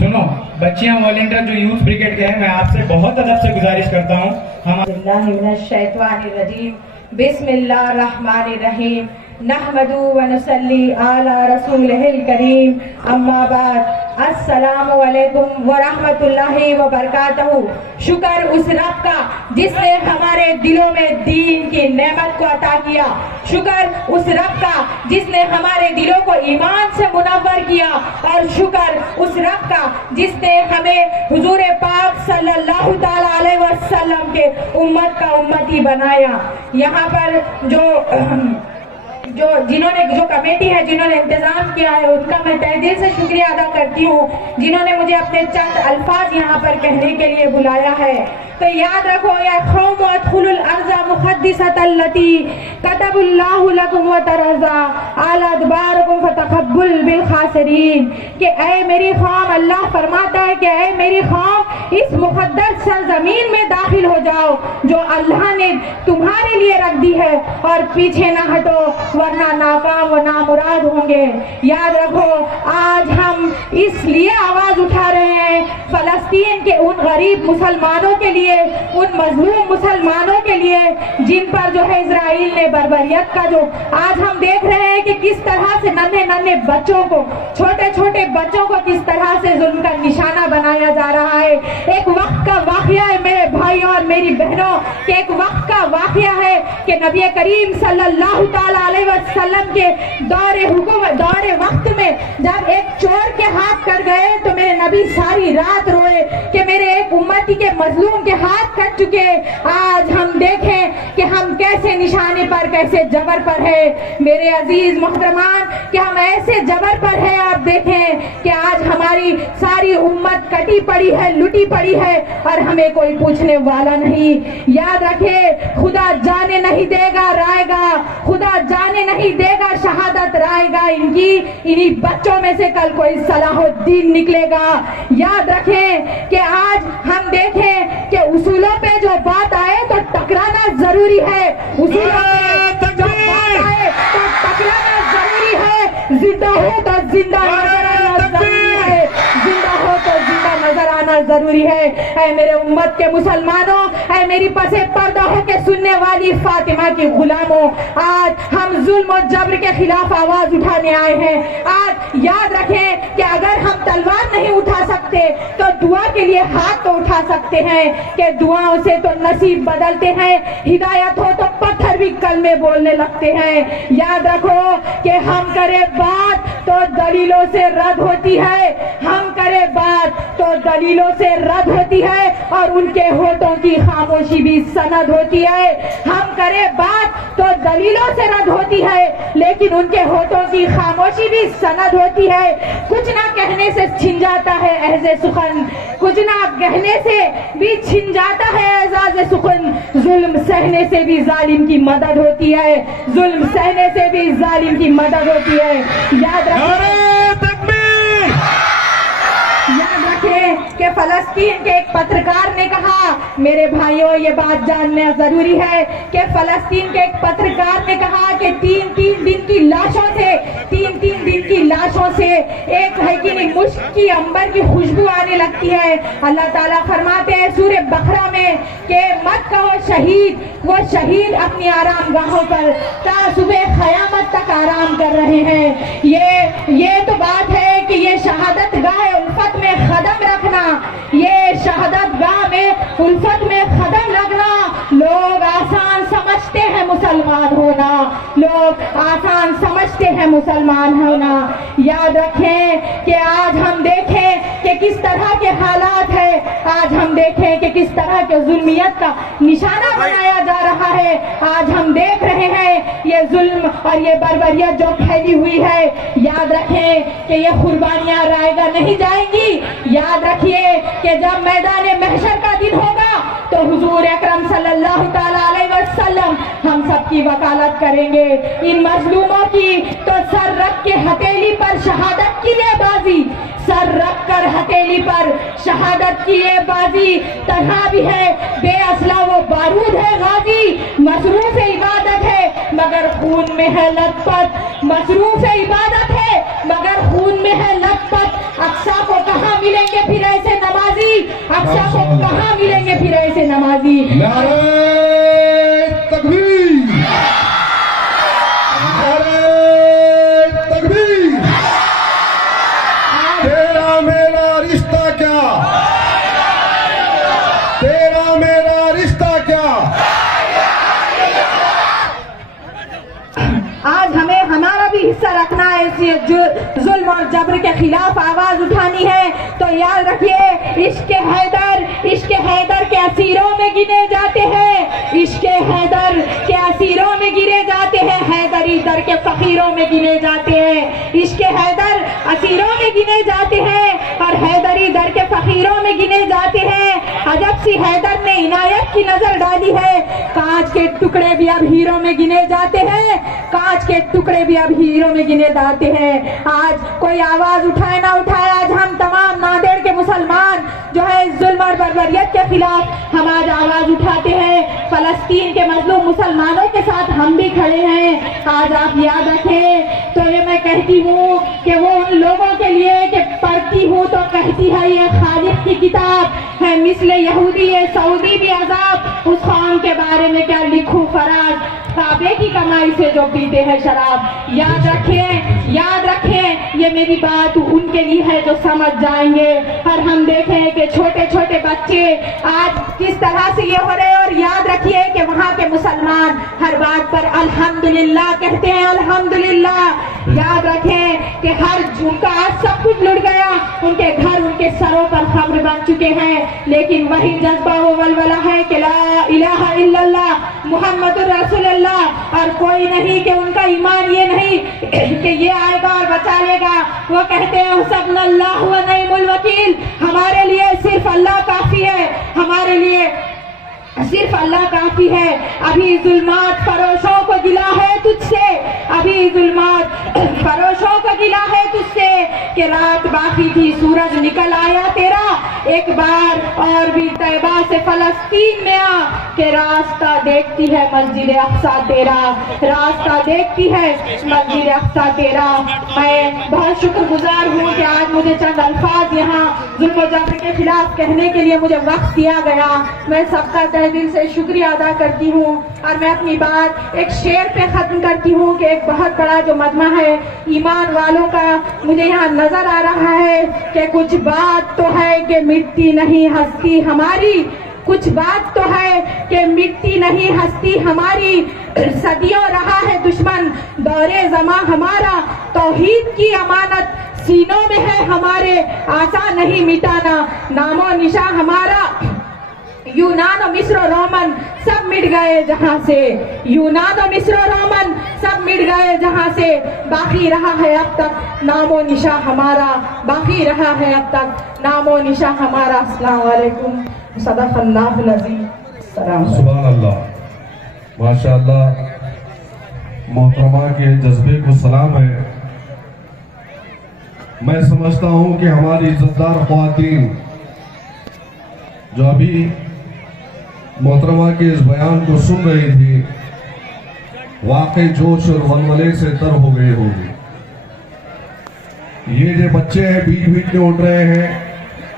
सुनो बच्चियां वॉलंटियर जो यूथ ब्रिगेड के हैं, मैं आपसे बहुत अदब से गुजारिश करता हूँ बिस्मिल्लाहिर्रहमानिर्रहीम नहमदु व नसल्ली अला रसूलिहिल करीम अम्मा बाद अस्सलामु अलैकुम व रहमतुल्लाहि व बरकातहू। शुक्र उस रब का जिसने हमारे दिलों में दीन की नेमत को अता किया। शुक्र उस रब का जिसने हमारे दिलों को ईमान से मुनव्वर किया। और शुक्र उस रब का जिसने हमें हुजूर पाक सल्लल्लाहु ताला अलैहि वसल्लम के उम्मत का उम्मती बनाया। यहाँ पर जिन्होंने जो कमेटी है, जिन्होंने इंतजाम किया है, उनका मैं तहे दिल से शुक्रिया अदा करती हूँ, जिन्होंने मुझे अपने चंद अल्फाज यहाँ पर कहने के लिए बुलाया है। तो याद रखो या खौम अदखुलुल अर्ज़ मुक़द्दिसतल्लती कतबुल्लाहु लकुम व तरज़ा अला अदबारकुम फतक़ब्बुल बिल खासिरीन कि ऐ मेरी कौम, अल्लाह फरमाता है कि ऐ मेरी कौम, इस मुक़द्दस सरजमीन में दाखिल हो जाओ जो अल्लाह ने तुम्हारे लिए रख दी है, और पीछे ना हटो वरना नाकाम व नामुराद होंगे। याद रखो आज हम इसलिए आवाज उठा रहे हैं फलस्तीन के उन गरीब मुसलमानों के लिए, उन मजलूम मुसलमानों के लिए जिन पर जो है इजराइल ने बर्बरियत का जो आज हम देख रहे हैं कि किस तरह से नन्हे नन्हे बच्चों को, छोटे छोटे बच्चों को किस तरह से जुल्म का निशाना बनाया जा रहा है। एक वक्त का वाकया है मेरे भाइयों और मेरी बहनों, कि एक वक्त का वाकया है कि नबी करीम सल्लल्लाहु ताला अलैहि वसल्लम के दौरे वक्त में जब एक चोर के हाथ कट गए तो मेरे नबी सारी रात रोए कि मेरे एक उम्मती के मजलूम के हाथ कट चुके। आज हम देखें कि हम कैसे निशाने पर, कैसे जबर पर है मेरे अजीज मोहतरमान, कि हम ऐसे जबर पर है। आप देखें कि आज हमारी सारी उम्मत कटी पड़ी है, लुटी पड़ी है और हमें कोई पूछने वाला नहीं। याद रखे खुदा जाने नहीं देगा रायगा, खुदा जाने नहीं देगा शहादत रायगा इनकी, इन्हीं बच्चों में से कल कोई सलाहुद्दीन निकलेगा। याद रखें कि आज हम देखें कि उसूलों पे जो बात आए तो टकराना जरूरी है, उसूलों पे जो बात आए तो टकराना जरूरी है। जिंदा हो तो जिंदा नजर आना जरूरी है, जिंदा हो तो जिंदा नजर आना जरूरी है। ऐ मेरे उम्मत के मुसलमानों, ऐ मेरी पसे पर्दा हो के सुनने वाली फातिमा की गुलामों, आज हम जुल्म और जबर के खिलाफ आवाज उठाने आए हैं। आज याद रखें कि अगर हम तलवार नहीं उठा सकते तो दुआ के लिए हाथ तो उठा सकते हैं, कि दुआओं से तो नसीब बदलते हैं, हिदायत हो तो पत्थर भी कलमे बोलने लगते हैं। याद रखो कि हम करे बात तो दलीलों से रद्द होती है, हम करे बात तो दलीलों से रद्द होती है, और उनके होठों की खामोशी भी सनद होती है। हम करे बात तो दलीलों से रद्द होती है, लेकिन उनके होठों की खामोशी भी सनद होती है। कुछ ना कहने से छिन जाता है एहज़े सुखन, कुछ ना कहने से भी छिन जाता है एजाज़े सुखन। जुल्म सहने से भी जालिम की मदद होती है, जुल्म सहने से भी जालिम की मदद होती है। याद रखें कि फलस्तीन के एक पत्रकार ने कहा, मेरे भाइयों ये बात जानना जरूरी है कि फलस्तीन के एक पत्रकार ने कहा कि तीन तीन दिन की लाशों से एक है कि नहीं मुश्क की अंबर की खुशबू आने लगती है। अल्लाह ताला फरमाते हैं सूरह बकरा में कि मत कहो शहीद, वो शहीद अपनी आराम गाहों पर ता सुबह क़यामत तक आराम कर रहे हैं। ये तो बात है कि ये शहादत गाह उल्फत में कदम रखना, ये शहादत गाह में उल्फत में कदम रखना लोग आसान समझते हैं मुसलमान होना, लोग आसान समझते हैं मुसलमान होना। याद रखें कि आज हम देखें कि किस तरह के हालात है, आज हम देखें कि किस तरह के जुल्मियत का निशाना बनाया जा रहा है। आज हम देख रहे हैं ये जुल्म और ये बर्बरियत जो फैली हुई है। याद रखें कि ये कुर्बानियां रायगा नहीं जाएंगी। याद रखिए कि जब मैदान महशर का दिन होगा तो हुजूर अकरम सल्लल्लाहु ताला अलैहि वसल्लम हम सब की वकालत करेंगे। इन मजलूमों की तो सर रख के हथेली पर शहादत की ये बाजी, सर रख कर हथेली पर शहादत की ये बाजी तन्हा भी है, बेअसला वो बारूद है गाजी। मसरूफ इबादत है मगर खून में है लथपथ, मसरूफ इबादत है मगर खून में है लथपथ। अक्सा को कहाँ मिलेंगे बादशाह को कहाँ मिलेंगे फिर ऐसे नमाजी। नारे तकबीर, नारे तकबीर। तेरा मेरा रिश्ता क्या, तेरा मेरा रिश्ता क्या। आज हमें हमारा भी हिस्सा रखना है, इस जुल्म और जबर के खिलाफ आवाज उठानी है। तो याद रखिए, इश्क हैदर के असीरों में गिने जाते हैं, इश्क हैदर के असीरों में गिने जाते हैं, हैदरी दर के फकीरों में गिने जाते हैं। इश्क हैदर असीरों में गिने जाते हैं और हैदरी दर के फकीरों में गिने जाते हैं। अजब सी हैदर ने इनायत की नजर डाली है, कांच के टुकड़े भी अब हीरो में गिने जाते हैं, कांच के टुकड़े भी अब हीरो में गिने जाते हैं। आज कोई आवाज उठाए ना उठाए, आज हम तमाम नांदेड़ के मुसलमान जो है जुल्म और बर्बरियत के खिलाफ हम आज आवाज उठाते हैं। फलस्तीन के मजलूम मुसलमानों के साथ हम भी खड़े हैं। आज आप याद रखें, तो ये मैं कहती हूँ कि वो उन लोगों के लिए कि पढ़ती हूँ तो कहती है ये खालिक की किताब है, मिसले यहूदी ये सऊदी भी अजाब, उस कौम के बारे में क्या लिखूं फराज, काबे की कमाई से जो पीते हैं शराब। याद रखें ये मेरी बात उनके लिए है जो समझ जाएंगे। और हम देखें कि छोटे छोटे बच्चे आज किस तरह से ये हो रहे हैं। और याद रखिए कि वहाँ के मुसलमान हर बात पर अल्हम्दुलिल्लाह कहते हैं, अल्हम्दुलिल्लाह। याद रखें कि हर उनका आज सब कुछ लुट गया, उनके घर उनके सरों पर खबर बन चुके हैं, लेकिन वही जज्बा वो वलवला है कि ला इलाहा इल्लल्लाह मुहम्मदुर रसूलुल्लाह। और कोई नहीं कि उनका ईमान ये नहीं कि ये आएगा और बचा लेगा। वो कहते हैं हस्बुनल्लाहु व निअमल वकील, हमारे लिए सिर्फ अल्लाह काफी है, हमारे लिए सिर्फ अल्लाह काफी है। अभी जुल्मात फरोशों को गिला है तुझसे, अभी जुल्मात फरोशों को गिला है तुझसे कि रात बाकी थी सूरज निकल आया तेरा, एक बार और भी तैबा से फलस्तीन में आ के रास्ता देखती है मस्जिद अक्सा तेरा, रास्ता देखती है मस्जिद अक्सा तेरा। मैं बहुत शुक्रगुजार हूँ कि आज मुझे चंद अल्फाज यहाँ जुल्म जबर के खिलाफ कहने के लिए मुझे वक्त दिया गया। मैं सबका तहे दिल से शुक्रिया अदा करती हूँ और मैं अपनी बात एक शेर पे खत्म करती हूँ कि एक बहुत बड़ा जो मजमा है ईमान वालों का मुझे यहाँ नजर आ रहा है कि कुछ बात तो है कि मिटती नहीं हस्ती हमारी, कुछ बात तो है कि मिटती नहीं हस्ती हमारी, सदियों रहा है दुश्मन दौरे जमा हमारा, तौहीद की अमानत सीनों में है हमारे, आशा नहीं मिटाना नामो निशा हमारा। यूनान और मिस्र रोमन सब मिट गए जहां से, यूनान और मिस्र रोमन सब मिट गए जहां से, बाकी रहा है अब तक नामो निशा हमारा, बाकी रहा है अब तक नामो निशा हमारा। अस्सलाम वालेकुम, सदक़ल्लाहुल अज़ीम। सुभान अल्लाह, माशाअल्लाह, मोहतरमा के जज्बे को सलाम है। मैं समझता हूं कि हमारी इज्जतदार ख्वातीन जो अभी मोहतरमा के इस बयान को सुन रही थी, वाकई जोश और वलवले से तर हो गए होंगे। ये जो बच्चे हैं बीच बीच में उठ रहे हैं,